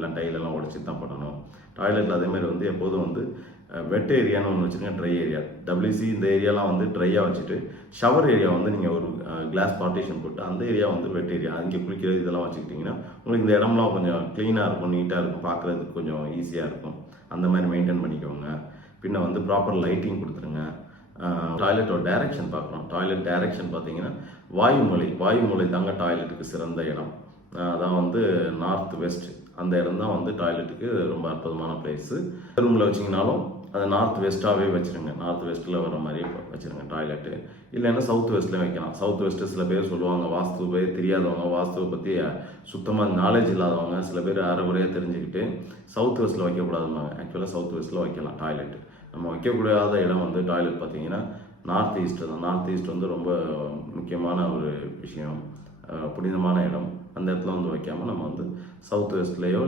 எல்லாம் டைலெல்லாம் உடச்சி தான் பண்ணணும். டாய்லெட்டில் அதேமாதிரி வந்து எப்போதும் வந்து வெட் ஏரியான்னு ஒன்று வச்சுருங்க ட்ரை ஏரியா டபிள்யூசி இந்த ஏரியாலாம் வந்து ட்ரையாக வச்சுட்டு ஷவர் ஏரியா வந்து நீங்கள் ஒரு கிளாஸ் பார்ட்டிஷன் போட்டு அந்த ஏரியா வந்து வெட் ஏரியா அங்கே குளிக்கிறது இதெல்லாம் வச்சுக்கிட்டிங்கன்னா உங்களுக்கு இந்த இடம்லாம் கொஞ்சம் க்ளீனாக இருக்கும் நீட்டாக இருக்கும் பார்க்குறதுக்கு கொஞ்சம் ஈஸியாக இருக்கும். அந்த மாதிரி மெயின்டைன் பண்ணிக்கோங்க. பின்ன வந்து ப்ராப்பர் லைட்டிங் கொடுத்துருங்க. டாய்லெட்டோட டைரக்ஷன் பார்க்குறோம் டாய்லெட் டைரக்ஷன் பார்த்தீங்கன்னா வாயுமொழி வாயுமொழி தாங்க டாய்லெட்டுக்கு சிறந்த இடம். அதான் வந்து நார்த் வெஸ்ட் அந்த இடம் தான் வந்து டாய்லெட்டுக்கு ரொம்ப அற்புதமான பிளேஸு ரூமில் வச்சிங்கனாலும் அதை நார்த் வெஸ்ட்டாகவே வச்சுருங்க. நார்த் வெஸ்ட்டில் வர மாதிரி வச்சுருங்க டாய்லெட்டு இல்லைன்னா சவுத் வெஸ்ட்லேயும் வைக்கலாம். சவுத் வெஸ்ட்டு சில பேர் சொல்லுவாங்க வாஸ்து பேர் தெரியாதவங்க வாஸ்துவை பற்றி சுத்தமாக நாலேஜ் இல்லாதவங்க சில பேர் அரைகுறையாக தெரிஞ்சுக்கிட்டு சவுத் வெஸ்ட்டில் வைக்கக்கூடாதுன்னாங்க ஆக்சுவலாக சவுத் வெஸ்ட்டில் வைக்கலாம் டாய்லெட் நம்ம வைக்கக்கூடாத இடம் வந்து டாய்லெட் பார்த்தீங்கன்னா நார்த் ஈஸ்ட்டு தான். நார்த் ஈஸ்ட் வந்து ரொம்ப முக்கியமான ஒரு விஷயம். புனிதமான இடம். அந்த இடத்துல வந்து வைக்காமல் நம்ம வந்து சவுத் வெஸ்ட்லேயோ